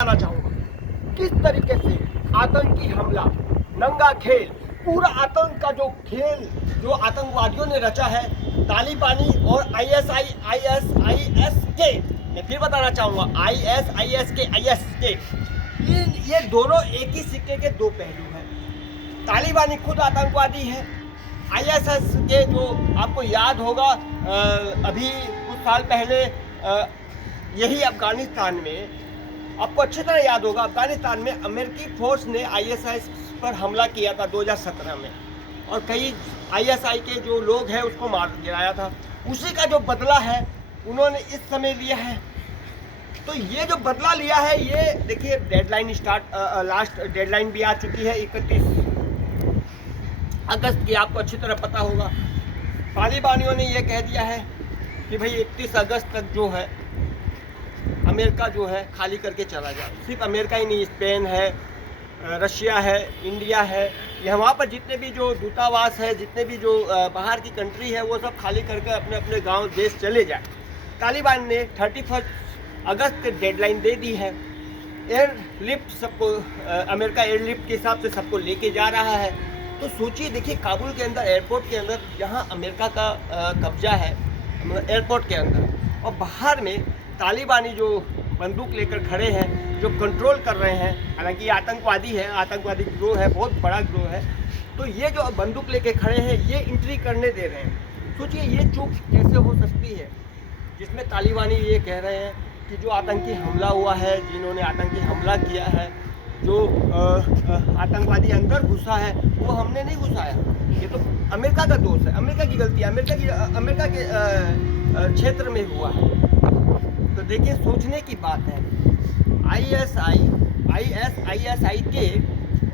बताना चाहूँगा किस तरीके से आतंकी हमला, नंगा खेल, पूरा आतंक का जो खेल जो आतंकवादियों ने रचा है, तालिबानी और ISIS के, मैं फिर बताना चाहूँगा ISIS के ये दोनों एक ही सिक्के के दो पहलू हैं। तालिबानी खुद आतंकवादी है। ISIS के जो आपको याद होगा अभी कुछ साल पहले यही अफगानिस्तान में, आपको अच्छी तरह याद होगा, अफगानिस्तान में अमेरिकी फोर्स ने ISIS पर हमला किया था 2017 में, और कई ISI के जो लोग हैं उसको मार गिराया था। उसी का जो बदला है उन्होंने इस समय लिया है। तो ये जो बदला लिया है, ये देखिए डेडलाइन लास्ट डेडलाइन भी आ चुकी है 31 अगस्त की, आपको अच्छी तरह पता होगा। तालिबानियों ने ये कह दिया है कि भाई 31 अगस्त तक जो है अमेरिका जो है खाली करके चला जाए। सिर्फ अमेरिका ही नहीं, स्पेन है, रशिया है, इंडिया है, ये वहाँ पर जितने भी जो दूतावास है, जितने भी जो बाहर की कंट्री है, वो सब खाली करके अपने अपने गांव देश चले जाए। तालिबान ने 31 अगस्त की डेडलाइन दे दी है। एयरलिफ्ट सबको अमेरिका एयरलिफ्ट के हिसाब से सबको लेके जा रहा है। तो सोचिए, देखिए काबुल के अंदर, एयरपोर्ट के अंदर, जहाँ अमेरिका का कब्जा है एयरपोर्ट के अंदर, और बाहर में तालिबानी जो बंदूक लेकर खड़े हैं, जो कंट्रोल कर रहे हैं, हालांकि ये आतंकवादी है, आतंकवादी गिरोह है, बहुत बड़ा गिरोह है। तो ये जो बंदूक लेके खड़े हैं, ये एंट्री करने दे रहे हैं। सोचिए ये चूक कैसे हो सकती है, जिसमें तालिबानी ये कह रहे हैं कि जो आतंकी हमला हुआ है, जिन्होंने आतंकी हमला किया है, जो आतंकवादी अंदर घुसा है, वो हमने नहीं घुसाया, ये तो अमेरिका का दोष है, अमेरिका की गलती है, अमेरिका के क्षेत्र में हुआ है। तो देखिए सोचने की बात है, ISI के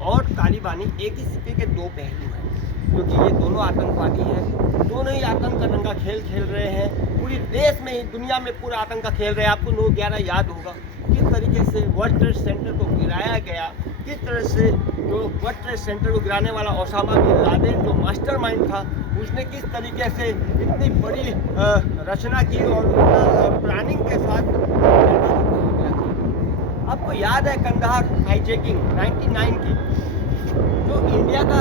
और तालिबानी एक ही सिक्के के दो पहलू हैं, क्योंकि ये दोनों आतंकवादी हैं, दोनों ही आतंक का नंगा खेल खेल रहे हैं। पूरी देश में ही, दुनिया में पूरा आतंक का खेल रहे हैं। आपको 9/11 याद होगा किस तरीके से वर्ल्ड ट्रेड सेंटर को गिराया गया, किस तरह से जो वर्ल्ड ट्रेड सेंटर को गिराने वाला ओसामा बिन लादेन जो मास्टरमाइंड था, उसने किस तरीके से इतनी बड़ी रचना की और प्लानिंग के साथ। आपको याद है कंधार हाईजैकिंग 99 की, जो इंडिया का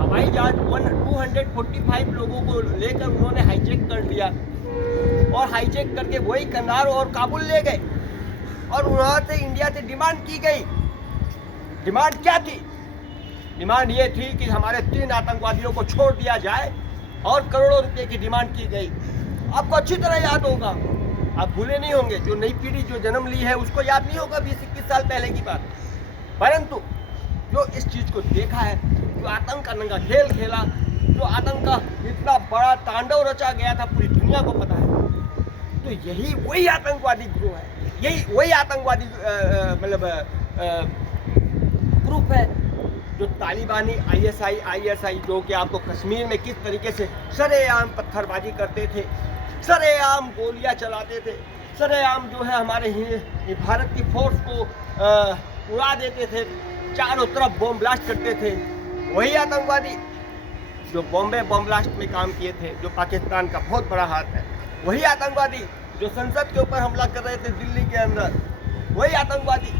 हवाई जहाज 245 लोगों को लेकर उन्होंने हाईजैक कर लिया, और हाईजैक करके वही कंधार और काबुल ले गए, और वहाँ से इंडिया से डिमांड की गई। डिमांड क्या थी? डिमांड ये थी कि हमारे 3 आतंकवादियों को छोड़ दिया जाए, और करोड़ों रुपए की डिमांड की गई। आपको अच्छी तरह याद होगा, आप भूले नहीं होंगे, जो नई पीढ़ी जो जन्म ली है उसको याद नहीं होगा 20-21 साल पहले की बात। परंतु जो इस चीज़ को देखा है, जो आतंक का नंगा खेल खेला, जो आतंक का इतना बड़ा तांडव रचा गया था, पूरी दुनिया को पता है। तो यही वही आतंकवादी ग्रुप है, यही वही आतंकवादी ग्रुप है जो तालिबानी ISI जो कि आपको कश्मीर में किस तरीके से सरेआम पत्थरबाजी करते थे, सरेआम गोलियां चलाते थे, सरेआम जो है हमारे ही भारत की फोर्स को उड़ा देते थे, चारों तरफ बॉम्ब ब्लास्ट करते थे। वही आतंकवादी जो बॉम्बे बॉम्ब ब्लास्ट में काम किए थे, जो पाकिस्तान का बहुत बड़ा हाथ है, वही आतंकवादी जो संसद के ऊपर हमला कर रहे थे दिल्ली के अंदर, वही आतंकवादी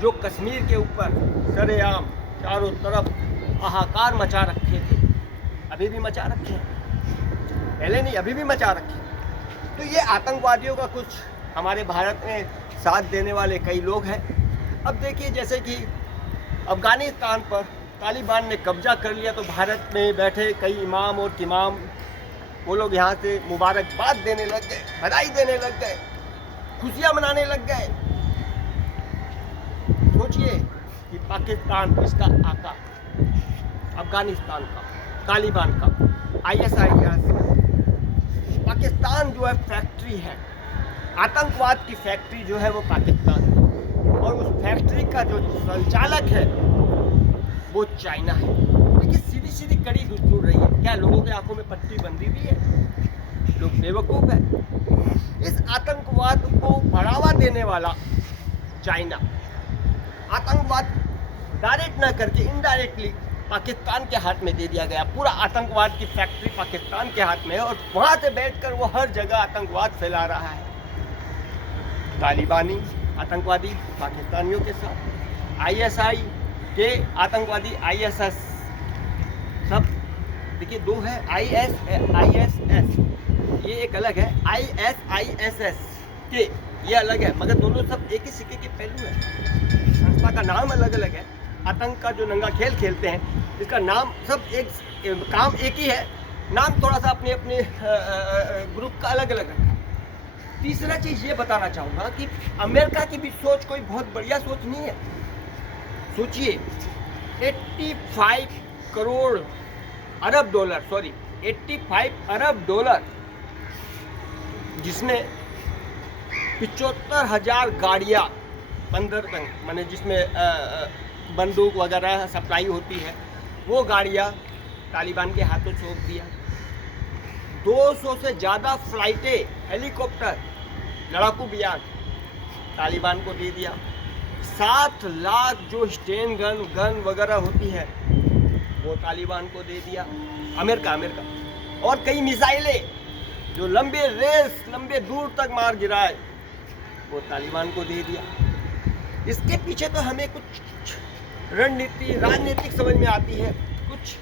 जो कश्मीर के ऊपर सरेआम चारों तरफ हाहाकार मचा रखे थे, अभी भी मचा रखे हैं, पहले नहीं अभी भी मचा रखे। तो ये आतंकवादियों का कुछ हमारे भारत में साथ देने वाले कई लोग हैं। अब देखिए, जैसे कि अफगानिस्तान पर तालिबान ने कब्जा कर लिया, तो भारत में बैठे कई इमाम और तिमाम, वो लोग यहाँ से मुबारकबाद देने लग गए, बधाई देने लग गए, खुशियाँ मनाने लग गए। सोचिए कि पाकिस्तान इसका आका, अफगानिस्तान का, तालिबान का, ISIS, पाकिस्तान जो है फैक्ट्री है, आतंकवाद की फैक्ट्री जो है वो पाकिस्तान है, और उस फैक्ट्री का जो संचालक है वो चाइना है। देखिए सीधी सीधी कड़ी जुड़ रही है। क्या लोगों के आंखों में पट्टी बंधी हुई है? लोग बेवकूफ़ है। इस आतंकवाद को बढ़ावा देने वाला चाइना, आतंकवाद डायरेक्ट ना करके इनडायरेक्टली पाकिस्तान के हाथ में दे दिया गया। पूरा आतंकवाद की फैक्ट्री पाकिस्तान के हाथ में है, और वहाँ से बैठकर वो हर जगह आतंकवाद फैला रहा है। तालिबानी आतंकवादी पाकिस्तानियों के साथ, आईएसआई के आतंकवादी आईएसएस, सब देखिए दो है, आईएसएस ये एक अलग है, आईएसएस के ये अलग है, मगर दोनों सब एक ही सिक्के के पहलू है। संस्था का नाम अलग अलग है। आतंक का जो नंगा खेल खेलते हैं इसका नाम सब एक, काम एक ही है, नाम थोड़ा सा अपने अपने ग्रुप का अलग अलग है। तीसरा चीज़ ये बताना चाहूँगा कि अमेरिका की भी सोच कोई बहुत बढ़िया सोच नहीं है। सोचिए 85 करोड़ अरब डॉलर, सॉरी 85 अरब डॉलर, जिसमें 75,000 गाड़ियाँ बंदरबंद माने जिसमें बंदूक वगैरह सप्लाई होती है, वो गाड़ियाँ तालिबान के हाथों सौंप दिया। 200 से ज़्यादा फ्लाइटें, हेलीकॉप्टर, लड़ाकू विमान तालिबान को दे दिया। 7 लाख जो स्टेन गन वगैरह होती है वो तालिबान को दे दिया, अमेरिका। और कई मिसाइलें जो लंबे रेस, लंबे दूर तक मार गिराए, वो तालिबान को दे दिया। इसके पीछे तो हमें कुछ राजनीतिक समझ में आती है, कुछ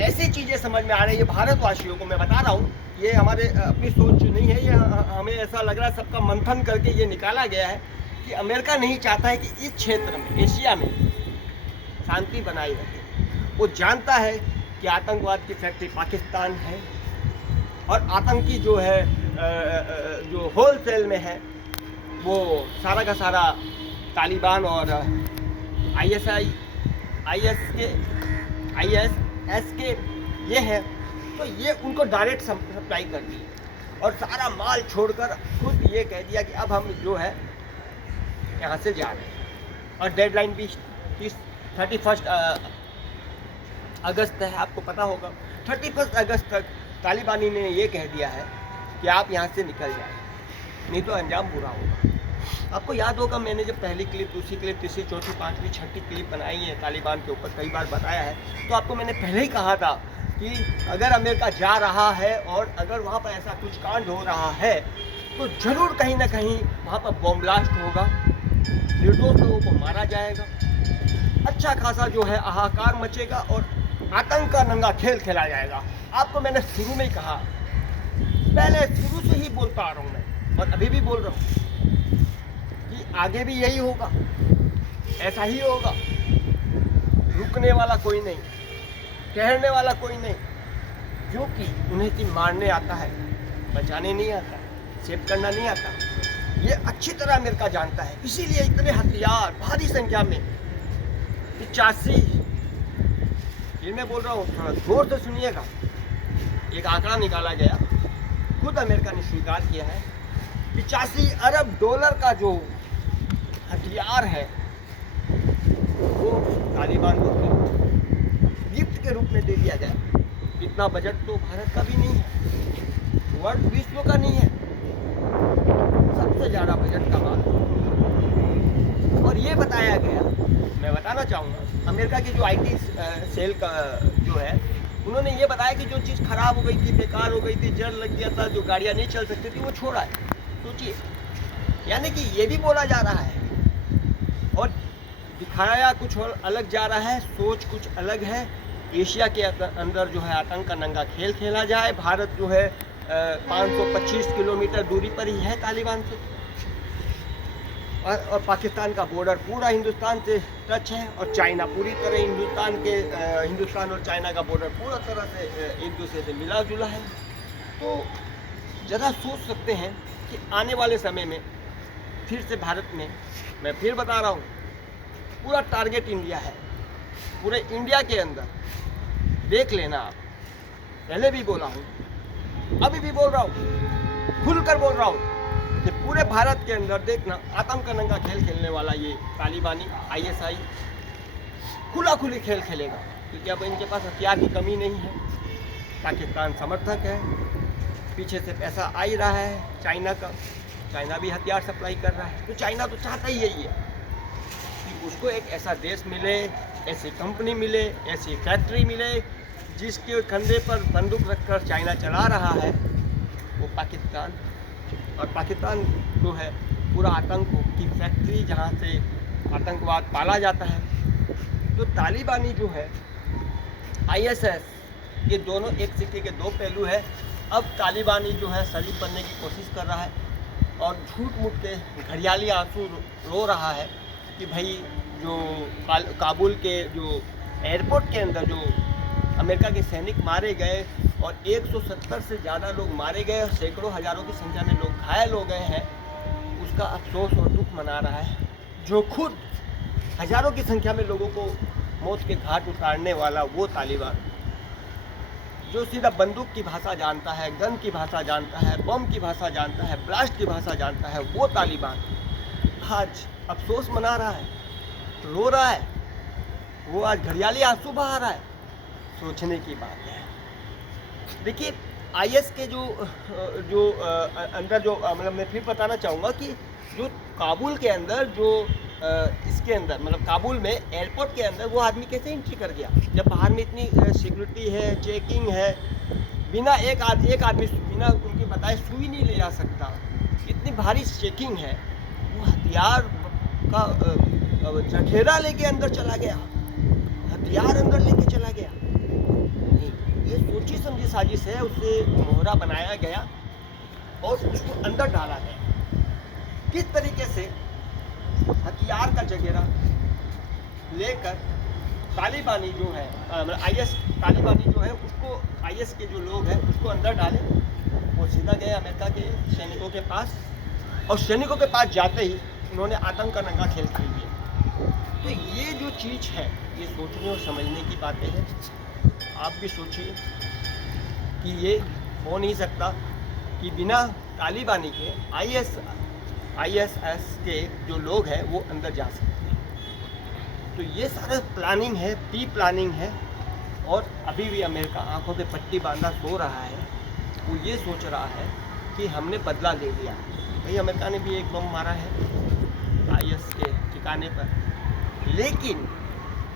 ऐसी चीज़ें समझ में आ रही है भारतवासियों को। मैं बता रहा हूँ, ये हमारे अपनी सोच नहीं है, ये हमें ऐसा लग रहा है सबका मंथन करके ये निकाला गया है कि अमेरिका नहीं चाहता है कि इस क्षेत्र में, एशिया में शांति बनाई रखे। वो जानता है कि आतंकवाद की फैक्ट्री पाकिस्तान है और आतंकी जो है जो होलसेल में है वो सारा का सारा तालिबान और आईएसएस के ये है। तो ये उनको डायरेक्ट सप्लाई कर दी और सारा माल छोड़कर खुद ये कह दिया कि अब हम जो है यहाँ से जा रहे हैं। और डेडलाइन भी 31 अगस्त है, आपको पता होगा। 31 अगस्त तक तालिबानी ने ये कह दिया है कि आप यहाँ से निकल जाए, नहीं तो अंजाम बुरा होगा। आपको याद होगा, मैंने जब पहली क्लिप, दूसरी क्लिप, तीसरी, चौथी, पांचवी, छठी क्लिप बनाई है तालिबान के ऊपर, कई बार बताया है, तो आपको मैंने पहले ही कहा था कि अगर अमेरिका जा रहा है और अगर वहाँ पर ऐसा कुछ कांड हो रहा है तो ज़रूर कहीं ना कहीं वहाँ पर बॉम्ब ब्लास्ट होगा, निर्दोष लोगों को मारा जाएगा, अच्छा खासा जो है हाहाकार मचेगा और आतंक का नंगा खेल खेला जाएगा। आपको मैंने शुरू में ही कहा, पहले शुरू से ही बोलता आ रहा हूँ मैं और अभी भी बोल रहा हूँ कि आगे भी यही होगा, ऐसा ही होगा। रुकने वाला कोई नहीं, ठहरने वाला कोई नहीं, क्योंकि उन्हें कि मारने आता है, बचाने नहीं आता, सेव करना नहीं आता। ये अच्छी तरह अमेरिका जानता है, इसीलिए इतने हथियार भारी संख्या में 85, ये मैं बोल रहा हूँ, थोड़ा जोर से सुनिएगा। एक आंकड़ा निकाला गया, खुद अमेरिका ने स्वीकार किया है, 85 अरब डॉलर का जो हथियार है वो तालिबान को गिफ्ट के रूप में दे दिया गया। इतना बजट तो भारत का भी नहीं है, वर्ल्ड विश्व का नहीं है, सबसे ज़्यादा बजट का माल। और ये बताया गया, मैं बताना चाहूँगा, अमेरिका की जो आईटी सेल का जो है, उन्होंने ये बताया कि जो चीज़ खराब हो गई थी, बेकार हो गई थी, जर लग गया था, जो गाड़ियाँ नहीं चल सकती थी, वो छोड़ा है। सोचिए, यानी कि ये भी बोला जा रहा है और दिखाया कुछ और अलग जा रहा है, सोच कुछ अलग है। एशिया के अंदर जो है आतंक का नंगा खेल खेला जाए। भारत जो है 525 किलोमीटर दूरी पर ही है तालिबान से, और पाकिस्तान का बॉर्डर पूरा हिंदुस्तान से टच है, और चाइना पूरी तरह हिंदुस्तान और चाइना का बॉर्डर पूरा तरह से एक दूसरे से मिला जुला है। तो ज़रा सोच सकते हैं कि आने वाले समय में फिर से भारत में, मैं फिर बता रहा हूँ, पूरा टारगेट इंडिया है। पूरे इंडिया के अंदर देख लेना आप, पहले भी बोला हूँ, अभी भी बोल रहा हूँ, खुलकर बोल रहा हूँ कि पूरे भारत के अंदर देखना आतंक का नंगा खेल खेलने वाला ये तालिबानी आईएसआई खुली खेल खेलेगा, क्योंकि अब इनके पास हथियार की कमी नहीं है। पाकिस्तान समर्थक है, पीछे से पैसा आ ही रहा है चाइना का, चाइना भी हथियार सप्लाई कर रहा है। तो चाइना तो चाहता ही यही है कि उसको एक ऐसा देश मिले, ऐसी कंपनी मिले, ऐसी फैक्ट्री मिले जिसके कंधे पर बंदूक रखकर चाइना चला रहा है वो पाकिस्तान। और पाकिस्तान जो है पूरा आतंक की फैक्ट्री जहाँ से आतंकवाद पाला जाता है। तो तालिबानी जो है, ISS, ये दोनों एक सिक्के के दो पहलू है। अब तालिबानी जो है शरीफ बनने की कोशिश कर रहा है और झूठ मूठ के घड़ियाली आंसू रो रहा है कि भाई जो काबुल के जो एयरपोर्ट के अंदर जो अमेरिका के सैनिक मारे गए और 170 से ज़्यादा लोग मारे गए और सैकड़ों हज़ारों की संख्या में लोग घायल हो गए हैं, उसका अफसोस और दुख मना रहा है। जो खुद हज़ारों की संख्या में लोगों को मौत के घाट उतारने वाला वो तालिबान, जो सीधा बंदूक की भाषा जानता है, गन की भाषा जानता है, बम की भाषा जानता है, ब्लास्ट की भाषा जानता है, वो तालिबान आज अफसोस मना रहा है, रो रहा है, वो आज घड़ियाली आंसू बहा रहा है। सोचने की बात है। देखिए IS के जो अंदर जो मतलब मैं फिर बताना चाहूँगा कि जो काबुल के अंदर जो इसके अंदर मतलब काबुल में एयरपोर्ट के अंदर वो आदमी कैसे एंट्री कर गया, जब बाहर में इतनी सिक्योरिटी है, चेकिंग है, बिना एक आदमी बिना उनके बताए सुई नहीं ले जा सकता, इतनी भारी चेकिंग है, वो हथियार का जखेरा लेके अंदर चला गया, हथियार अंदर लेके चला गया। ये सोची समझी साजिश है, उसे मोहरा बनाया गया और उसको अंदर डाला गया। किस तरीके से हथियार का जगेरा लेकर तालिबानी जो है IS तालिबानी जो है उसको IS के जो लोग हैं उसको अंदर डाले, वो सीधा गए अमेरिका के सैनिकों के पास और सैनिकों के पास जाते ही उन्होंने आतंक का नंगा खेल खेल दिया। तो ये जो चीज़ है ये सोचने और समझने की बातें हैं। आप भी सोचिए कि ये हो नहीं सकता कि बिना तालिबानी के ISS के जो लोग हैं वो अंदर जा सकते हैं। तो ये सारा प्लानिंग है, प्री प्लानिंग है और अभी भी अमेरिका आंखों पे पट्टी बांधा सो रहा है। वो ये सोच रहा है कि हमने बदला ले लिया। भाई अमेरिका ने भी एक बम मारा है IS के ठिकाने पर, लेकिन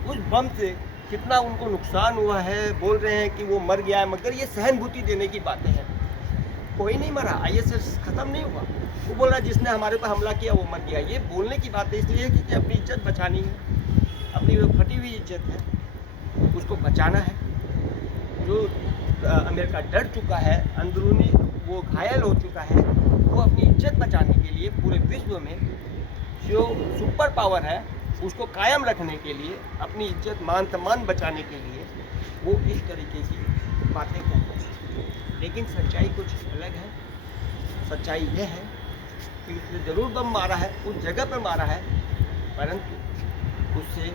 उस बम से कितना उनको नुकसान हुआ है, बोल रहे हैं कि वो मर गया है, मगर ये सहानुभूति देने की बातें हैं। कोई नहीं मरा, ISS ख़त्म नहीं हुआ। वो बोल रहा है जिसने हमारे पर हमला किया वो मर गया। ये बोलने की बात है इसलिए कि अपनी इज्जत बचानी है, अपनी वो फटी हुई इज्जत है उसको बचाना है। जो अमेरिका डर चुका है, अंदरूनी वो घायल हो चुका है, वो अपनी इज्जत बचाने के लिए पूरे विश्व में जो सुपर पावर है उसको कायम रखने के लिए, अपनी इज्जत मान सम्मान बचाने के लिए वो इस तरीके की बातें करते हैं। लेकिन सच्चाई कुछ अलग है। सच्चाई ये है कि उसने ज़रूर बम मारा है, उस जगह पर मारा है, परंतु उससे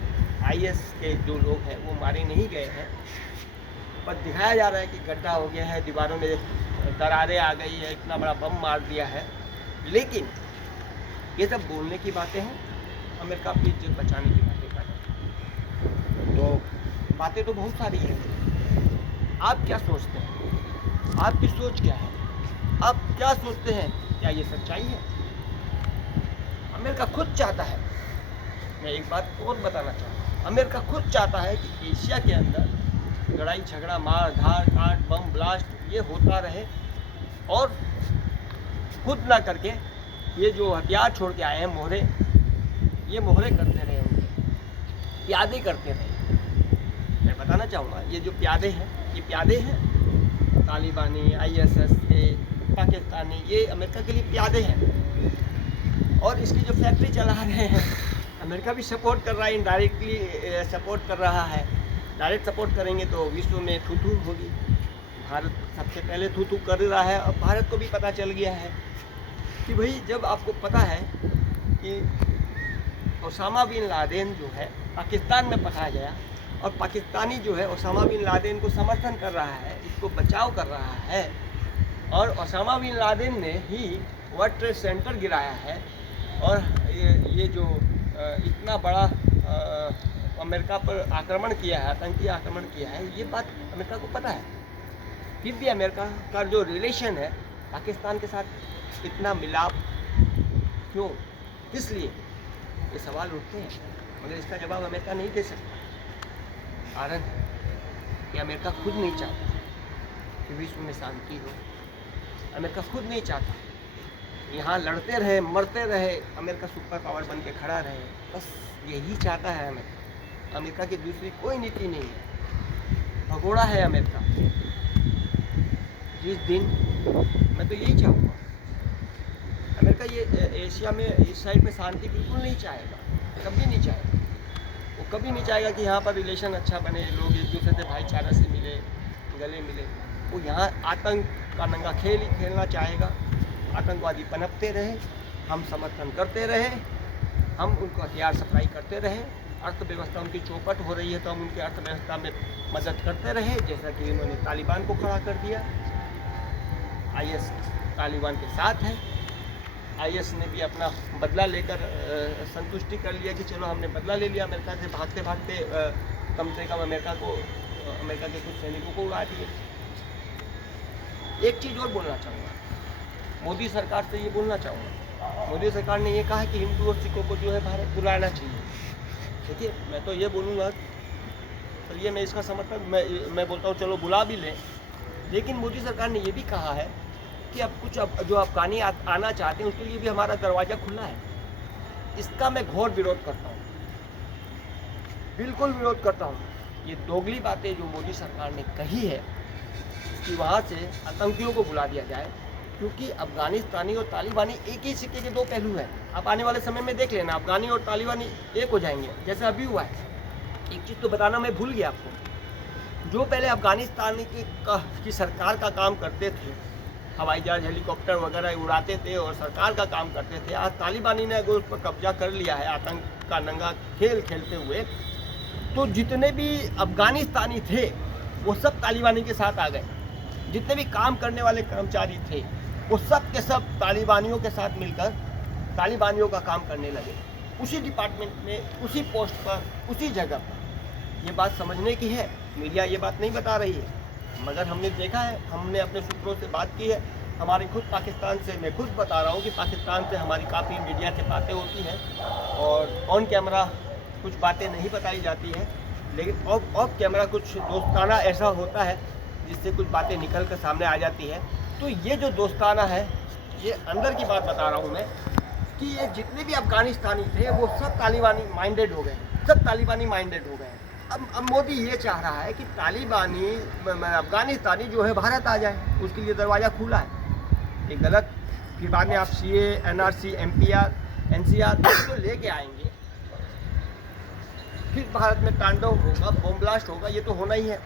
IS के जो लोग हैं वो मारे नहीं गए हैं। पर दिखाया जा रहा है कि गड्ढा हो गया है, दीवारों में दरारें आ गई है, इतना बड़ा बम मार दिया है। लेकिन ये सब बोलने की बातें हैं, अमेरिका अपनी इज्जत बचाने की बातें कर रहा है। तो बातें तो बहुत सारी हैं। आप क्या सोचते हैं? आपकी सोच क्या है? आप क्या सोचते हैं? क्या ये सच्चाई है? अमेरिका खुद चाहता है, मैं एक बात और बताना चाहता हूँ, अमेरिका खुद चाहता है कि एशिया के अंदर लड़ाई झगड़ा, मार धार, काट, बम ब्लास्ट ये होता रहे और खुद ना करके ये जो हथियार छोड़ के आए हैं मोहरे, ये मोहरे करते रहे, उनके प्यादे करते रहे। मैं बताना चाहूँगा ये जो प्यादे हैं, ये प्यादे हैं तालिबानी, ISS के, पाकिस्तानी, ये अमेरिका के लिए प्यादे हैं। और इसकी जो फैक्ट्री चला रहे हैं अमेरिका भी सपोर्ट कर रहा है, इनडायरेक्टली सपोर्ट कर रहा है। डायरेक्ट सपोर्ट करेंगे तो विश्व में थू थू होगी। भारत सबसे पहले थू थू कर रहा है और भारत को भी पता चल गया है कि भाई जब आपको पता है कि ओसामा बिन लादेन जो है पाकिस्तान में पकड़ा गया और पाकिस्तानी जो है ओसामा बिन लादेन को समर्थन कर रहा है, इसको बचाव कर रहा है, और ओसामा बिन लादेन ने ही वर्ल्ड ट्रेड सेंटर गिराया है और ये जो इतना बड़ा अमेरिका पर आक्रमण किया है, आतंकी आक्रमण किया है, ये बात अमेरिका को पता है। फिर भी अमेरिका का जो रिलेशन है पाकिस्तान के साथ इतना मिलाप क्यों, किस लिए, ये सवाल उठते हैं, मगर इसका जवाब अमेरिका नहीं दे सकता। कारण है कि अमेरिका खुद नहीं चाहता कि विश्व में शांति हो। अमेरिका खुद नहीं चाहता यहाँ लड़ते रहे, मरते रहे, अमेरिका सुपर पावर बन के खड़ा रहे। बस यही चाहता है अमेरिका। अमेरिका की दूसरी कोई नीति नहीं है, भगोड़ा है अमेरिका। जिस दिन मैं तो यही चाहूँगा, अमेरिका ये एशिया में इस साइड में शांति बिल्कुल नहीं चाहेगा, कभी नहीं चाहेगा। वो कभी नहीं चाहेगा कि यहाँ पर रिलेशन अच्छा बने, लोग एक दूसरे से भाईचारा से मिले, गले मिले। वो यहाँ आतंक का नंगा खेल ही खेलना चाहेगा। आतंकवादी पनपते रहे, हम समर्थन करते रहे, हम उनको हथियार सप्लाई करते रहे। अर्थव्यवस्था उनकी चौपट हो रही है तो हम उनकी अर्थव्यवस्था में मदद करते रहे, जैसा कि इन्होंने तालिबान को खड़ा कर दिया। IS तालिबान के साथ है। IS ने भी अपना बदला लेकर संतुष्टि कर लिया कि चलो हमने बदला ले लिया अमेरिका से। भागते भागते कम से कम अमेरिका के कुछ सैनिकों को उड़ा दिए। एक चीज़ और बोलना चाहूँगा, मोदी सरकार से ये बोलना चाहूँगा, मोदी सरकार ने ये कहा कि हिंदू और सिखों को जो है भारत बुलाना चाहिए। देखिए, मैं तो ये बोलूँगा, तो ये मैं इसका समर्थन मैं बोलता हूँ चलो बुला भी लें, लेकिन मोदी सरकार ने ये भी कहा है कि अब जो अफगानी आना चाहते हैं उसके लिए भी हमारा दरवाज़ा खुला है। इसका मैं घोर विरोध करता हूँ, बिल्कुल विरोध करता हूँ। ये दोगली बातें जो मोदी सरकार ने कही है कि वहाँ से आतंकियों को बुला दिया जाए, क्योंकि अफगानिस्तानी और तालिबानी एक ही सिक्के के दो पहलू हैं। आप आने वाले समय में देख लेना, अफगानी और तालिबानी एक हो जाएंगे, जैसे अभी हुआ है। एक चीज़ तो बताना मैं भूल गया आपको, जो पहले अफगानिस्तान की सरकार का काम करते थे, हवाई जहाज हेलीकॉप्टर वगैरह उड़ाते थे और सरकार का काम करते थे, आज तालिबानी ने अगर उस पर कब्जा कर लिया है आतंक का नंगा खेल खेलते हुए, तो जितने भी अफगानिस्तानी थे वो सब तालिबानी के साथ आ गए। जितने भी काम करने वाले कर्मचारी थे वो सब के सब तालिबानियों के साथ मिलकर तालिबानियों का काम करने लगे, उसी डिपार्टमेंट में, उसी पोस्ट पर, उसी जगह पर। ये बात समझने की है, मीडिया ये बात नहीं बता रही है, मगर हमने देखा है, हमने अपने सूत्रों से बात की है। हमारी खुद पाकिस्तान से, मैं खुद बता रहा हूँ कि पाकिस्तान से हमारी काफ़ी मीडिया से बातें होती हैं और ऑन कैमरा कुछ बातें नहीं बताई जाती है, लेकिन ऑफ कैमरा कुछ दोस्ताना ऐसा होता है जिससे कुछ बातें निकल कर सामने आ जाती है। तो ये जो दोस्ताना है, ये अंदर की बात बता रहा हूँ मैं, कि ये जितने भी अफगानिस्तानी थे वो सब तालिबानी माइंडेड हो गए, सब तालिबानी माइंडेड हो गए। अब मोदी ये चाह रहा है कि तालिबानी अफगानिस्तानी जो है भारत आ जाए, उसके लिए दरवाज़ा खुला है। ये गलत, फिर बाद में आप CA, NRC, MPR, NCR तो लेके आएंगे, फिर भारत में तांडव होगा, बम ब्लास्ट होगा। ये तो होना ही है,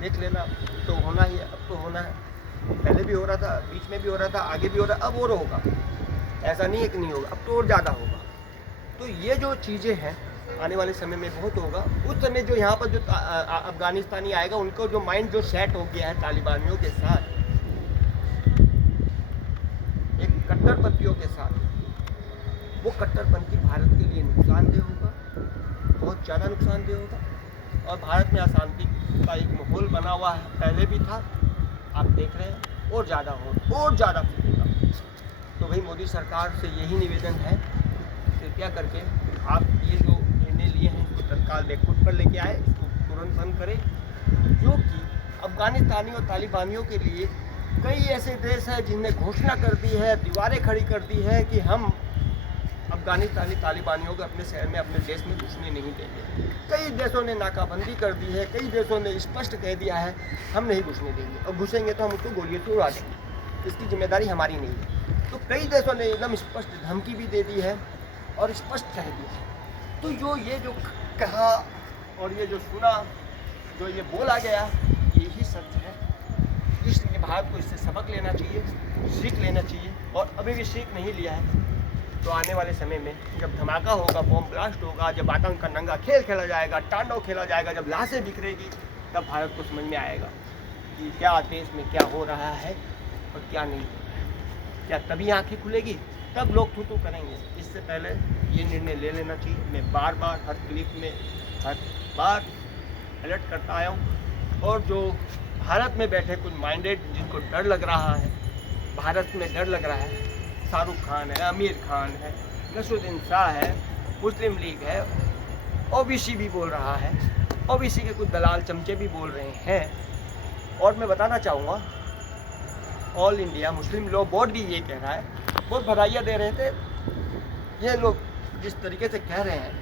देख लेना, तो होना ही है, अब तो होना है। पहले भी हो रहा था, बीच में भी हो रहा था, आगे भी हो रहा है, अब और होगा। ऐसा नहीं है कि नहीं होगा, अब तो और ज़्यादा होगा। तो ये जो चीज़ें हैं आने वाले समय में बहुत होगा। उस समय जो यहाँ पर जो अफगानिस्तानी आएगा, उनको जो माइंड जो सेट हो गया है तालिबानियों के साथ, एक कट्टरपंथियों के साथ, वो कट्टरपंथी भारत के लिए नुकसानदेह होगा, बहुत ज़्यादा नुकसानदेह होगा। और भारत में अशांति का एक माहौल बना हुआ है, पहले भी था, आप देख रहे हैं, और ज़्यादा फैलेगा। तो भाई मोदी सरकार से यही निवेदन है, कृपया करके आप ये जो निर्णय लिए हैं इसको तत्काल बैकफुट पर लेके आए, इसको तुरंत बंद करें। जो कि अफगानिस्तानी और तालिबानियों के लिए कई ऐसे देश हैं जिनने घोषणा कर दी है, दीवारें खड़ी कर दी है कि हम अफगानिस्तानी तालिबानियों को अपने शहर में, अपने देश में घुसने नहीं देंगे। कई देशों ने नाकाबंदी कर दी है, कई देशों ने स्पष्ट कह दिया है हम नहीं घुसने देंगे, और घुसेंगे तो हम उसको गोलियों से उड़ा देंगे, इसकी जिम्मेदारी हमारी नहीं है। तो कई देशों ने एकदम स्पष्ट धमकी भी दे दी है और स्पष्ट कह दिया है। तो ये जो कहा और ये जो सुना, जो ये बोला गया, यही सच है। इसलिए भारत को इससे सबक लेना चाहिए, सीख लेना चाहिए, और अभी भी सीख नहीं लिया है तो आने वाले समय में जब धमाका होगा, बॉम्ब ब्लास्ट होगा, जब आतंक का नंगा खेल खेला जाएगा, तांडव खेला जाएगा, जब लाशें बिखरेगी, तब भारत को समझ में आएगा कि क्या देश में क्या हो रहा है और क्या नहीं हो रहा है। क्या तभी आंखें खुलेगी, तब लोग थू करेंगे। इससे पहले ये निर्णय ले लेना चाहिए। मैं बार बार हर क्लिप में हर बार अलर्ट करता आया हूँ। और जो भारत में बैठे कुछ माइंडेड जिनको डर लग रहा है, भारत में डर लग रहा है, शाहरुख खान है, आमिर खान है, नसरुद्दीन शाह है, मुस्लिम लीग है, OBC भी बोल रहा है, OBC के कुछ दलाल चमचे भी बोल रहे हैं। और मैं बताना चाहूँगा, all India Muslim law board भी ये कह रहा है बहुत बधाइयाँ दे रहे थे। ये लोग जिस तरीके से कह रहे हैं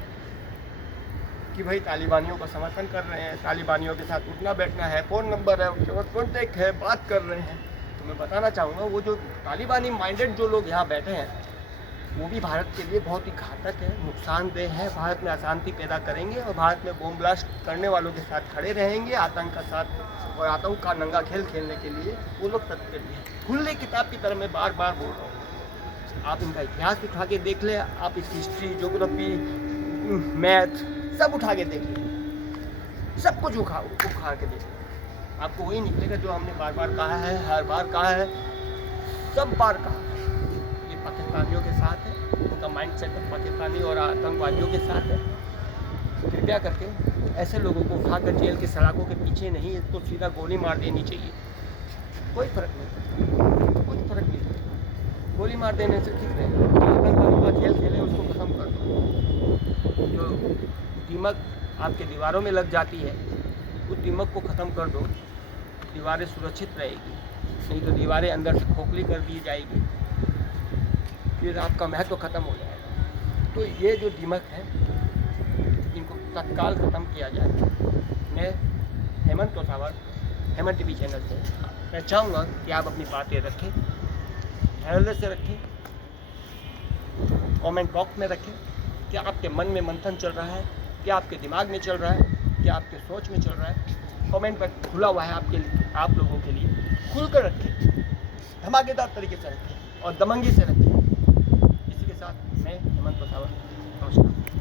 कि भाई तालिबानियों का समर्थन कर रहे हैं, तालिबानियों के साथ उठना बैठना है, फ़ोन नंबर है, उनके पास कॉन्टैक्ट है, बात कर रहे हैं, तो मैं बताना चाहूँगा वो जो तालिबानी माइंडेड जो लोग यहाँ बैठे हैं वो भी भारत के लिए बहुत ही घातक है, नुकसानदेह है, भारत में अशांति पैदा करेंगे और भारत में बम ब्लास्ट करने वालों के साथ खड़े रहेंगे, आतंक का साथ और आतंक का नंगा खेल खेलने के लिए वो लोग तत्पर हैं। खुले किताब की तरह मैं बार बार बोल रहा हूँ, आप इनका इतिहास उठा के देख लें, आप इसकी हिस्ट्री, ज्योग्राफी, मैथ सब उठा के देख लें, सब कुछ उखाड़ के देख लें, आपको वही निकलेगा जो हमने बार बार कहा है, हर बार कहा है, सब बार कहा है। ये पाकिस्तानियों के साथ है, उनका माइंड सेट पाकिस्तानी और आतंकवादियों के साथ है। कृपया करके ऐसे लोगों को उठाकर जेल के सलाखों के पीछे नहीं, इसको सीधा गोली मार देनी चाहिए, कोई फर्क नहीं, कुछ फर्क नहीं पड़ेगा। गोली मार देने से ठीक है, आतंकवादियों का खेल खेले उसको ख़त्म कर दो। जो दीमक आपके दीवारों में लग जाती है उस दीमक को ख़त्म कर दो, दीवारें सुरक्षित रहेगी, नहीं तो दीवारें अंदर से खोखली कर दी जाएगी, फिर आपका महत्व ख़त्म हो जाएगा। तो ये जो दीमक है इनको तत्काल ख़त्म किया जाए। मैं हेमंत तोसावत, हेमंत टीवी चैनल से मैं चाहूँगा कि आप अपनी बातें रखें, धैर्य से रखें, कमेंट बॉक्स में रखें, क्या आपके मन में मंथन चल रहा है, क्या आपके दिमाग में चल रहा है, क्या आपके सोच में चल रहा है। कमेंट पर खुला हुआ है आपके लिए, आप लोगों के लिए, खुलकर रखें, धमाकेदार तरीके से रखें और दमंगी से रखें। इसी के साथ मैं हेमंत तोसावत, नमस्कार।